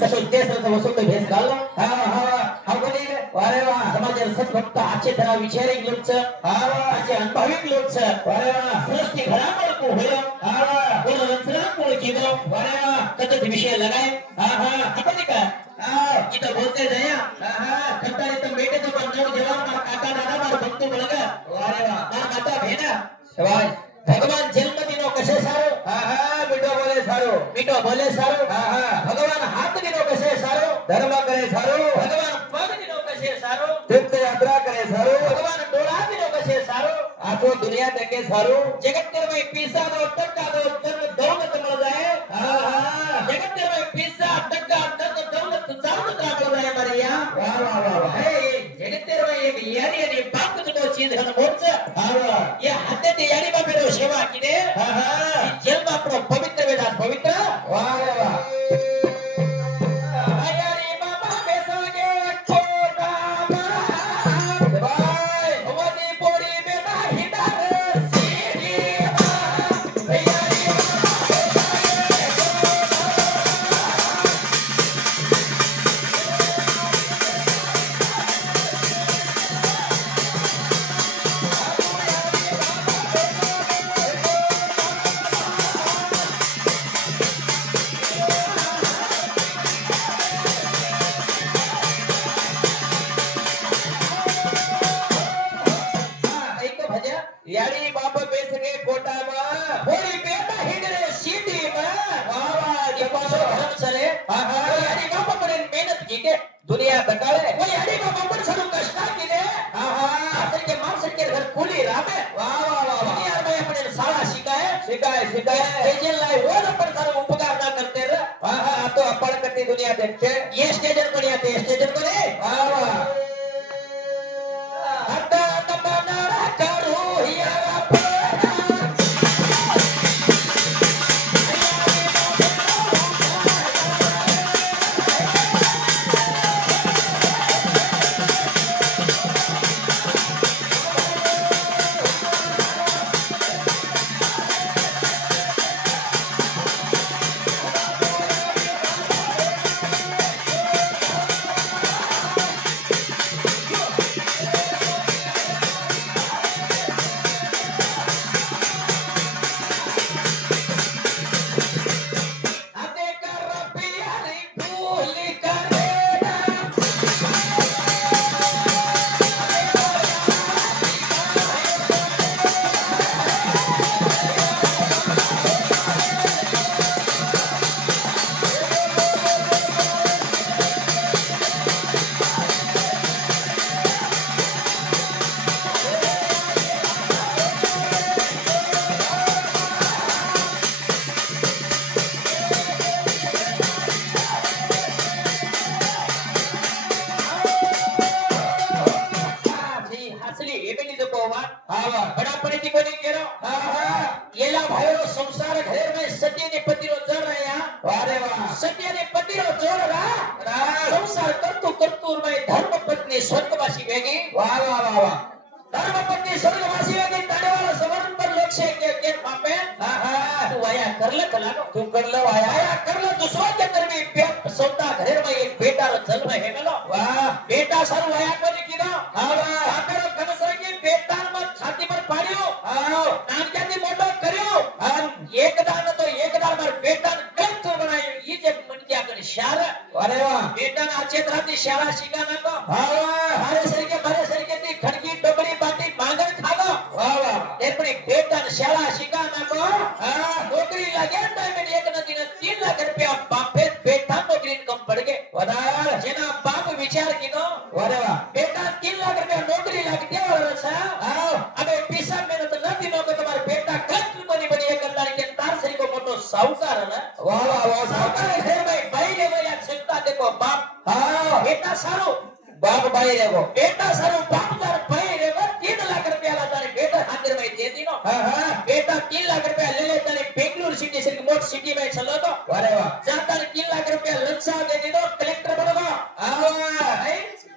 तसं तेसरच वसंत भेस घालला हा हा हा कोणी वारे वा समाजात सत्भक्त आचे धरा विचारिक लोकच हा आचे अनुभविक लोकच वारे वा सृष्टि घरावर को होय हा कोण रचना कोण केलो वारे वा कतच विषय लगाय हा आपण का इथं बोलते जया खट्टाने तर बेटे तो बंधव जेव्हा मार काका दादा मार भक्तो बळगा वारे वा मार काका भेना शबाश भगवान जन्म दिनो कसे सारो मीठो बोले सारो भगवान हाथ दिनो कसे सारो धर्म करे सारो भगवान पग दिनो कसे सारो तीर्थ यात्रा करे सारो भगवान डोळा दिनो कसे सारो आखो दुनिया देखे सारो जगत के में पीसा दो टक्का दो धन दौलत मिल जाए जगत के में पीसा टक्का धन दौलत चालत राखल जाए मरिया वाह वाह वाह अरे जगत के में एक यारी बाप को चीज हन मोच ये हाते ते यारी बापेरो सेवा किने जेल में अपनो पवित्र वेदास पवित्र वाह वाह याड़ी बाप बेच के कोटा में होरी बेटा हिगरे सीधी में वावा ये पासो धन चले याड़ी बाप पर मेहनत की के दुनिया दकाले वो याड़ी बाप पर सनु कष्ट की दे आखिर के मां के घर कुली रामे वाह वाह वाह दुनिया में अपने सारा सिखाए तेजल लाई वो पर सनु उपकार ना करते रे तो अपन करती दुनिया देखते ये स्टेजर पर आते स्टेजर पर वाह वाह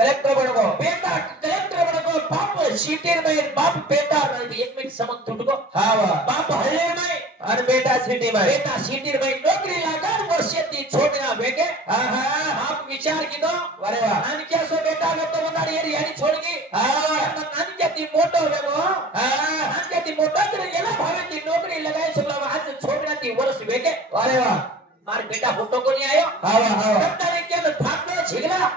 कलेक्टर बनो बेटा कलेक्टर बनो बाप सीटेर में बाप बेटा एक में समज तुटको हा वा बाप हल्ले में आणि बेटा सिटी में बेटा सिटी में नौकरी लागर वो शेती छोड़ना बेगे हा हा आप विचार की दो अरे वा आणि क्या सो बेटा लोग तो बता यारी यारी छोड़ गई हा आणि क्या ती मोटो वे वो हा आणि क्या ती मोटा तर गेला भावे ती नौकरी लगाई सगला आज छोड़ना ती वर्ष बेगे अरे वा मार बेटा फोटो को नहीं आयो हा वा करता ने क्या फाटलो झिगला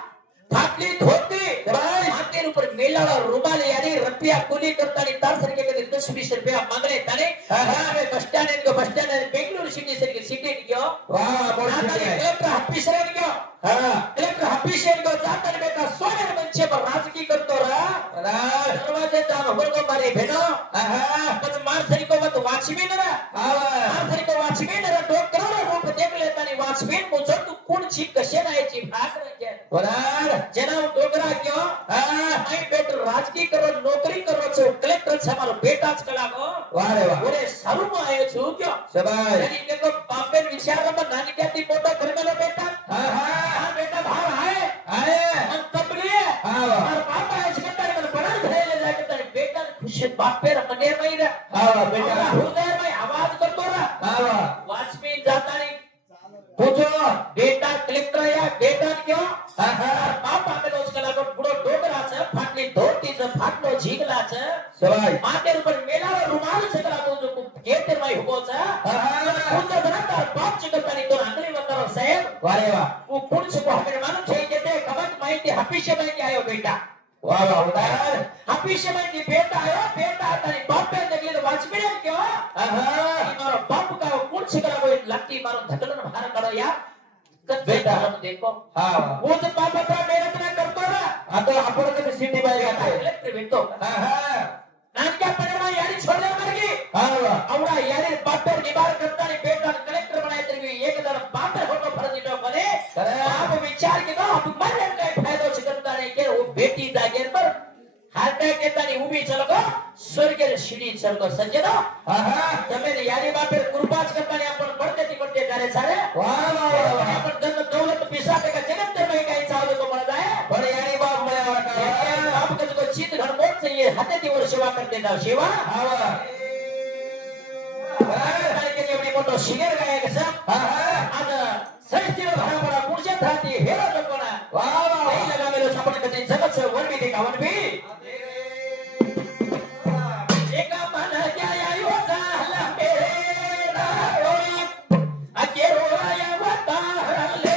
फाटली धोती माथे ऊपर मेलाड़ा रुमाल यारी रुपया कुली करता नहीं 10 रुपये के 10-20 रुपया मांगले तने अरे बस स्टैंड बेंगलुरु सिटी से सिटी क्यों वाह बहुत नाता है कलेक्टर ऑफिस रे क्यों हा कलेक्टर ऑफिस रे क्यों जाता ने बेटा सोने मंचे पर राजकी करतो रा दरवाजे जाम हमर को मारे भेनो हा बस मार सरी को मत वॉचमैन रा मार सरी को वॉचमैन रा डोक करो रूप देख लेता नहीं वॉचमैन मुझे तू कोण छी कशे राहायची भाग रे बराबर जना डोगरा क्यों आई बेटा राजकी करो नौकरी करो छो कलेक्टर से हमारो बेटा च कला को वाह रे वाह ओरे सारू में आयो छु क्यों शाबाश यानी देखो बापे विचार में नानी कहती मोटो घर में लो बेटा हा बेटा बाहर आए आए हम तब लिए हा और पापा है सकता है बड़ा घरे ले जाके तेरे बेटा खुश बापे रमने में रे हा बेटा हृदय में आवाज करतो रा हा वाजपेयी जाता नहीं पूछो बेटा कलेक्टर या बेटा क्यों हा बापा में उसका लागो बुडो डोगरा से फाटली धोती से फाटलो झीगला से शाबाश माथे ऊपर मेला रुमाल से कला तो जो केते में हुको से कुंदा धरता बाप चिकता नहीं तो अंदर वतर साहेब वाह रे वाह वो कुण से को हमें मालूम छे के ते कमत माहिती हपीशे में आयो बेटा वाह वाह उदार हपीशे में बेटा आयो बेटा तारी बाप पे निकले तो वाजपेयी क्यों मारो बाप का कुण से कला कोई लकी मारो धकलन बाहर करो यार बेटा हम देखो हाँ वो तो पापा का मेहनत ना करतो रा आता आपण कधी सिटी बाहेर जाते कलेक्टर भेटतो हा नानक्या परिवार यारी छोड़ने मरगी हा औडा यारी बापर निवार करता नहीं बेटा कलेक्टर बनाए तरी एक जण बापर होतो फरज नो करे आप विचार के दो आप मरने का फायदा करता नहीं के वो बेटी जागेर पर हार्ट अटैक के तानी उभी चलो को स्वर्ग के सीढ़ी चल को सज्जनो हा तमे यारी बापर कुर्बान करता नहीं अपन बढ़ते टिकटे करे सारे वाह वाह वाह अपन धन दौलत पैसा के जगत में काही चावले को मिल जाए पण यारी बाप मला वाटतं आप का जो चित घर मोट से ये हाथे दिवर सेवा करते जाओ सेवा हा वा के एवढी मोठो शिगर गाय कसं हा आज सहित भरा बडा पुढच्या थाती हेरो लोकना वाह वाह नाही लगावेलो सापड कधी जगत से वन भी देखा वन भी एका मन क्या आयो झाला मेरे नारो अकेरो आया वता हरले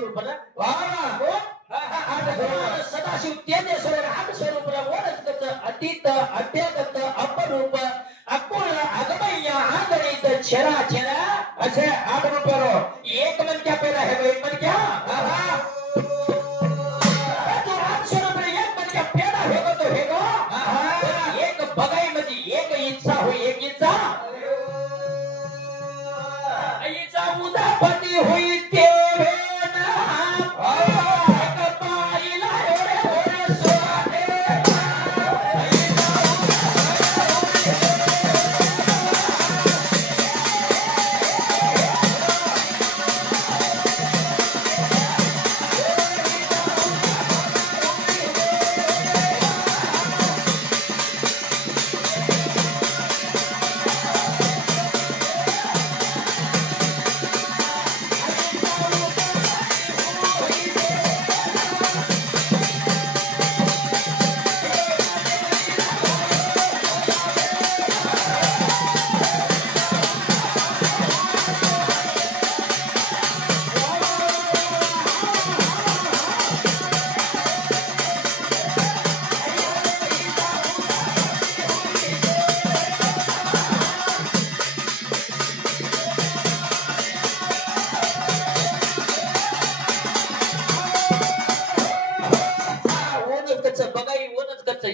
स्वरूप ना वा वा कोण? आठ स्वरूप. सदाशिव तेजेश्वर आठ स्वरूप वनस्पत अतीत अभ्यगत अपरूप अकुळ अगमय आदरित चराचर असे आठ रुपये एक मन क्या पेला है एक मन क्या तो आठ स्वरूप एक मन क्या पेला है तो है एक बगाई मध्ये एक इच्छा होई एक इच्छा इच्छा उदापती होई ते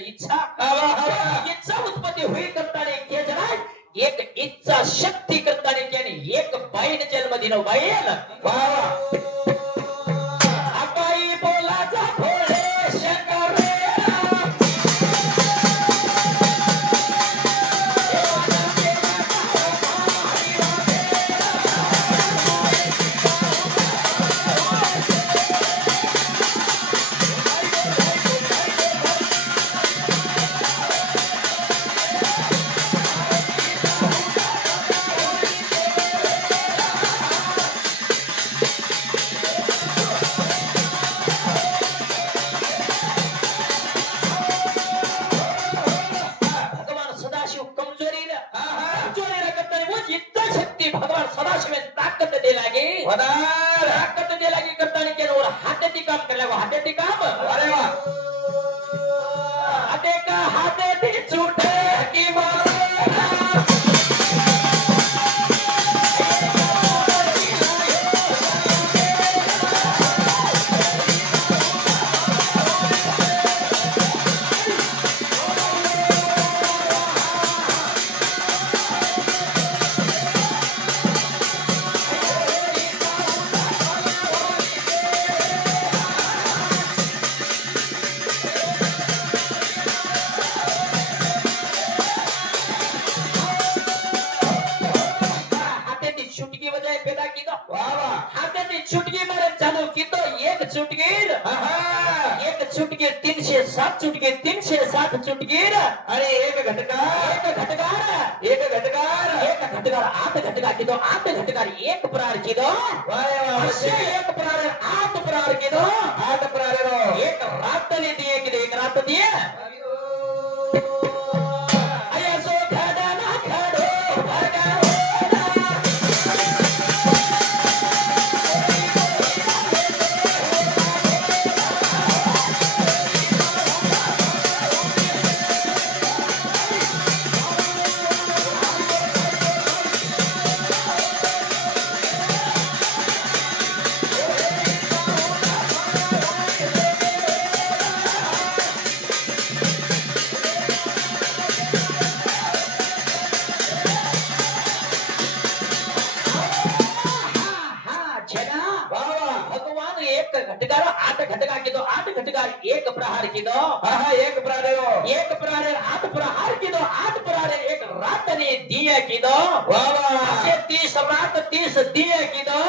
इच्छा इच्छा उत्पत्ती होई करताना केजना एक इच्छा शक्ती करताना त्याने एक बाईन जन्म दिनो बाईल वा वा अबाई बोलाचा भोळे शंकर भगवान सदाशिव ताकत दे लागे ताकत दे लागे करताना केलं हाताची काम केलं हाताची काम अरे वा हाते का हाते ती छूटे की मारे चुटकी 307 चुटकी 307 चुटकीर अरे एक घटकार एक घटकार एक घटकार एक घटकार 8 घटका किदो 8 घटकार एक प्रार किदो वारे वा असे एक प्रार 8 प्रार किदो 8 प्रारेरो एक रातने दिए किदो एक रात दिए अया सो खडा ना खडो भरगा घटकार 8 घटका किदो 8 घटकार एक प्रहार किदो एक प्रारेरो एक प्रहार 8 प्रहार किदो 8 प्रहार एक रातने दिए किदो वा वा असे 30 रात 30 दिए किदो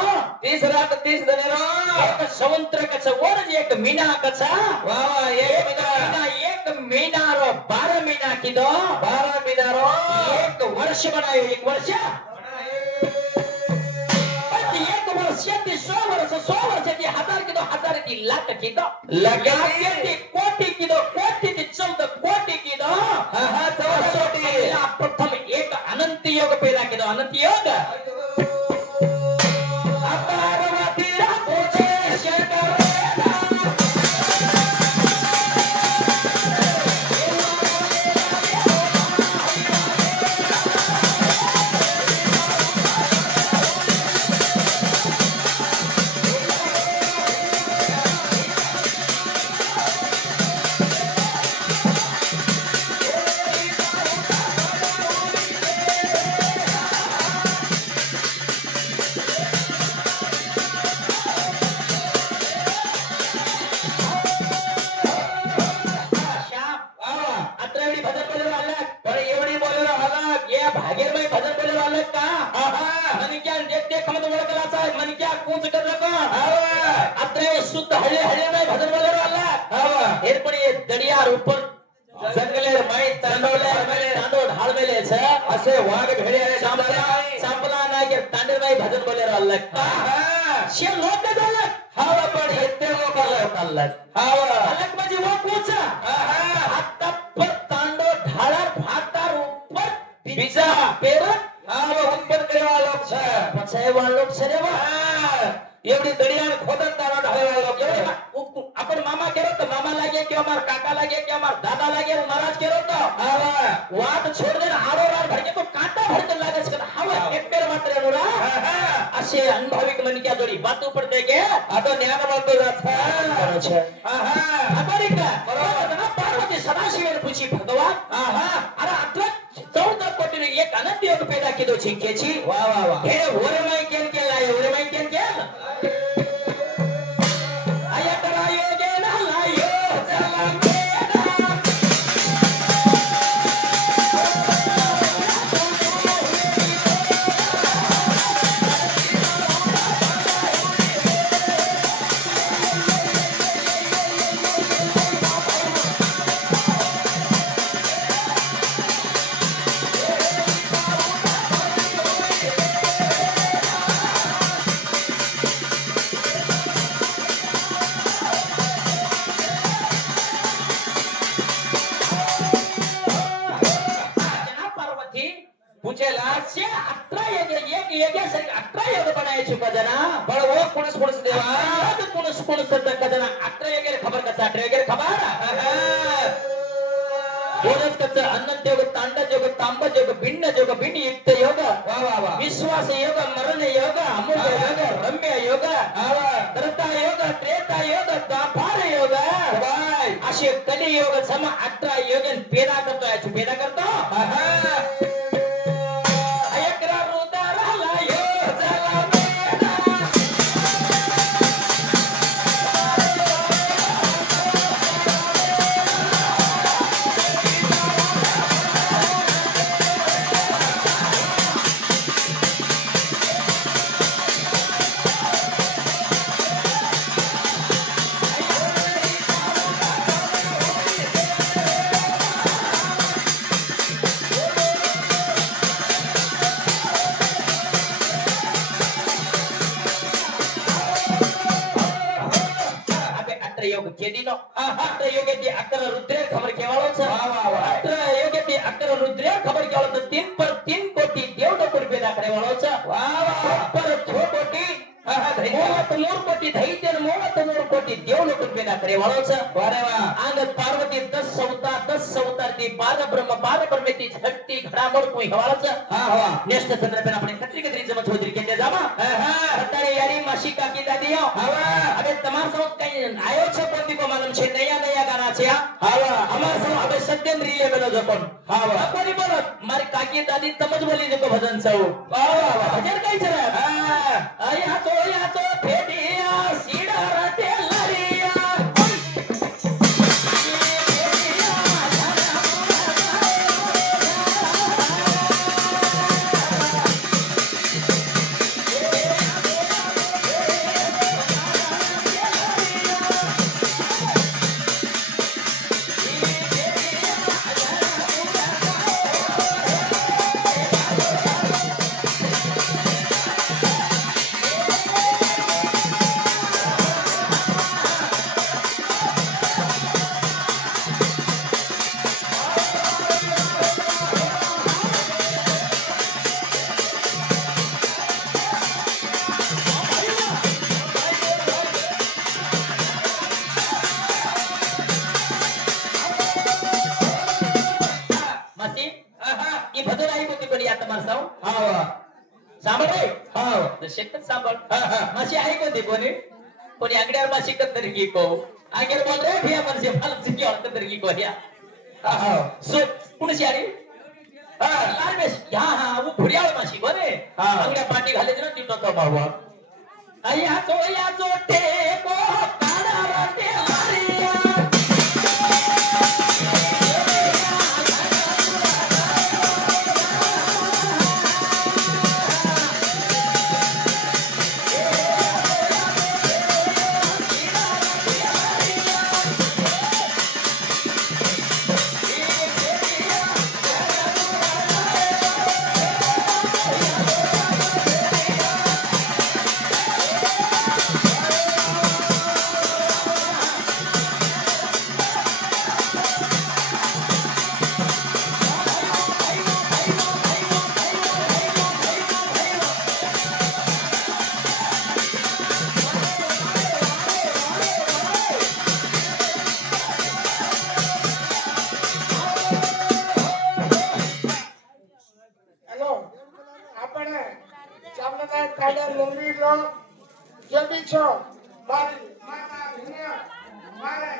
30 रात 30 दनेरो एक संवंत्र कच वर एक मीना कचा वा वा एक महीना रो 12 महीना किदो 12 महीनारो एक वर्ष बनायो एक वर्ष एक वर्ष 100 वर्ष 100 वर्ष 1000 किदो 1000 की लाख किदो लाखाची कोटी किदो कोटी 14 कोटी किदो प्रथम एक अनंत योग पेला किदो अनंत योग अपारवती राखोचे मणक्या भागीरबाई भजन बोलायला आलं का मणक्या देखते खमत ओळखलाच आहे मणक्या कूच कर नको अत्रे शुद्ध हळे हळे बाई भजन बोलायला आला हेरपण ये दडियार ऊपर जंगले माई तांडवले तांडव ढाळ मेले छ असे वाघ भेडे चांपला ना के तांडवबाई भजन बोलायला आलं का शे लोक झालं हावा पण येते लोकाला चाललं हावा अलग म्हणजे वो कूच आता पर तांडव ढाळा भातार ऊपर बीजा पेरत हावा उत्पन्न करेवा लोक छ पछाय वाळ लोक छ रे वा एवढी दडियाळ खोदत तारा ढाळा लोक एवढे आपण मामा केरो तो मामा लागे कि हमार काका लागे कि हमार दादा लागे महाराज केरो तो वाट छोड़ दे आरो रार भर के तो कांटा भर के लागे छ हावा एक पेर मात्र अनुरा असे अनुभविक मनक्या जोडी बातू पडते के आता ज्ञान बोलतो जात छ अमेरिका बरोबर ना पार्वती सदाशिव पूछी भगवान अरे अत्र 14 कोटी ने एक अनंत योग पैदा किदो छिकेची वाह वाह वाह हे ओरे माई केन के लाये ओरे माई केन के विश्वास योग मरण योग अमूल योग रम्य योग तरता योग त्रेता योग द्वापार योग असे कली योग सम 18 योग पेदा करतो पेदा करतो केदीनो अत्र योग्यते अकर रुद्र खबर केवाळो छ अत्र योग्यते अकर रुद्र खबर केवाळो 3 पर 3 कोटी देवड रुपये दाखरे वाळो छ पर 6 कोटी मोर कोटी धैर्य मोर कोटी देवड रुपये दाखरे वाळो छ अरे वा अंग पार्वती 10 अवतार ती पार ब्रह्म ती शक्ती घडामोड कोई हवाळो छ नेक्स्ट संदर्भ आपण कत्री जमत होती केते जामा अरे यारी मासी काकी दादी हो अबे तमाम सब कहीं आयो छ कोती को मालूम छे नया गाना छे हमार सब अबे सत्यन रिले बेलो जपन कोनी बोलो मारी काकी दादी तमज बोली देखो भजन सब भजन कई छे या तो फेडिया सीड़ा रते लरिया शेकत सांभाळ माशी आहे कोणती कोणी अंगड्यावर माशी कत्तरी की को आगे बोल रे भैया मनसे फालतू की और कत्तरी की को या सो कुणशी आली लाल बेस हां वो भुरियाळ माशी बरे अंगड्या पाटी घाले ना ती तो बाबा या तो ते को काढा राते मारिया કાયદા મંદિર નો જલ્દી છો મારી માતા ધન્યા મારે